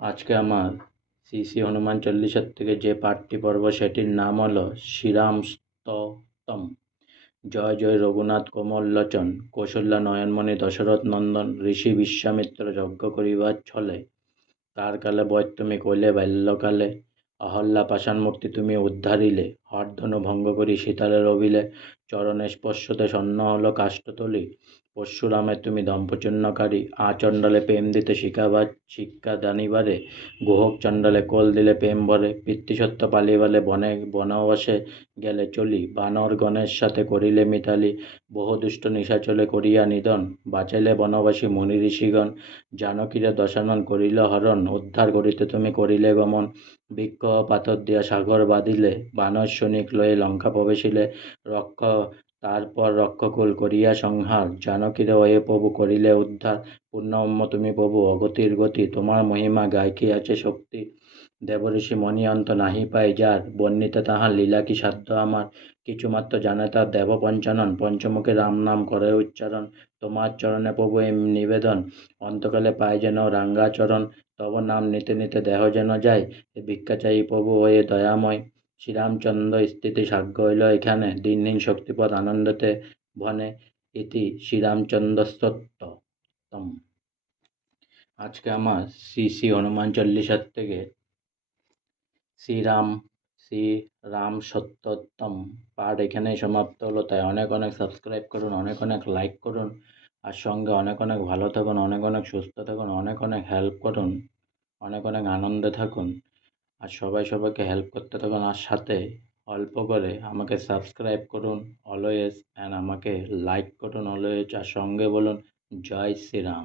আজকে আমার শ্রী শ্রী হনুমান চল্লিশার থেকে যে পাঠটি পড়ব সেটির নাম হলো শ্রীরাম স্তোত্রম। জয় জয় রঘুনাথ কমললোচন, কৌশল্যা নয়নমণি দশরথ নন্দন, ঋষি বিশ্বামিত্র যজ্ঞ করিবার ছলে, কার কালে বয় তুমি কইলে বাল্যকালে, অহল্যা পাষাণমূর্তি তুমি উদ্ধারিলে, হরধনু ভঙ্গ করি সীতারে রবিলে, চরণে স্পর্শতে স্বর্ণ হলো কাষ্ঠতলী, পরশুরামের তুমি দম্পচূর্ণকারী, আচণ্ডালে প্রেম দিতে শিক্ষা দানিবারে, গুহক চণ্ডালে কোল দিলে প্রেম বরে, পিতৃসত্য পালিবালে বনে বনবাসে গেলে চলি, বানর গণের সাথে করিলে মিতালি, বহু দুষ্ট নিশাচলে করিয়া নিধন, বাঁচাইলে বনবাসী মুনি ঋষিগণ, জানকীরে দশানন করিল হরণ, উদ্ধার করিতে তুমি করিলে গমন, বৃক্ষ ও পাথর দিয়া সাগর বাঁধিলে, বানর সৈনিক লয়ে লঙ্কা প্রবেশিলে, রক্ষ তারপর রক্ষকুল করিয়া সংহার, জানকীরে ওয়ে প্রভু করিলে উদ্ধার, পূর্ণব্রহ্ম তুমি প্রভু অগতির গতি, তোমার মহিমা গায় কি আছে শক্তি, দেবঋষি মণি অন্ত নাহি পায় যার, বর্ণিতে তাহার লীলা কি সাধ্য আমার, কিছুমাত্র জানে তার দেব পঞ্চানন, পঞ্চমুখে রাম নাম করে উচ্চারণ, তোমার চরণে প্রভু এই নিবেদন, অন্তকালে পায় যেন রাঙ্গাচরণ, তব নাম নিতে নিতে দেহ যেন যায়, এ ভিক্ষা চাই প্রভু হয়ে দয়াময়, শ্রীরামচন্দ্র স্থিতি সাগ্য হইল এখানে, দিনহীন শক্তিপদ আনন্দতে বনে, ইতি শ্রীরামচন্দ্র স্তোত্রম। আজকে আমার শ্রী শ্রী হনুমান চল্লিশার থেকে শ্রীরাম শ্রীরাম সত্যোত্তম পাঠ এখানেই সমাপ্ত হলো। তাই অনেক অনেক সাবস্ক্রাইব করুন, অনেক অনেক লাইক করুন, আর সঙ্গে অনেক অনেক ভালো থাকুন, অনেক অনেক সুস্থ থাকুন, অনেক অনেক হেল্প করুন, অনেক অনেক আনন্দে থাকুন, আর সবাই সবাইকে হেল্প করতে থাকুন, আর সাথে অল্প করে আমাকে সাবস্ক্রাইব করুন অলওয়েজ, অ্যান্ড আমাকে লাইক করুন অলওয়েজ, আর সঙ্গে বলুন জয় শ্রীরাম।